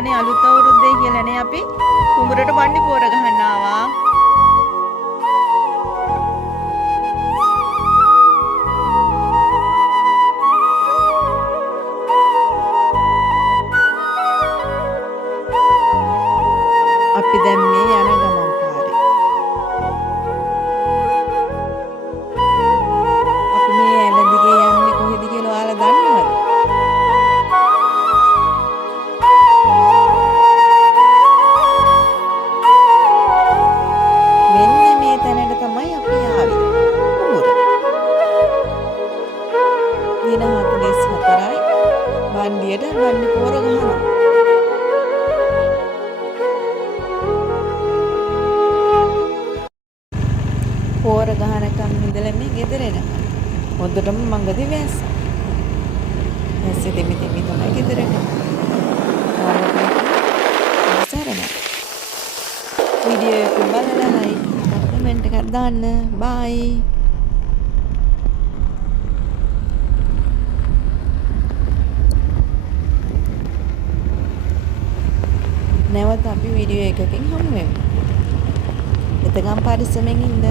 ඕනේ අලුත් අවුරුද්දේ කියලානේ අපි කුඹුරට වන්නි පෝර ගහන්න ආවා. අපි දැන් මේ යන ගමන් පාරේ. අපි මේ ඇලදිගේ යන්නේ කොහෙද කියලා ඔයාලා දන්නවද? මෙන්න මේ තැනට තමයි අපි ආවේ. කුඹුර. දින 44යි. වන්දියට වන්නි පෝර ගහනවා. පෝර ගහනකම් ඉඳලා මේ ගෙදර එනකම් හොඳටම මඟදී වැස්සා. වැස්සේ දෙමි තමයි ගෙදරට. සරණ. වීඩියෝ එක බලලා ලයික් කමෙන්ට් එකක් දාන්න. බයි. නැවත අපි වීඩියෝ එකකින් හමු වෙමු. එතකම් පරිස්සමෙන් ඉන්න.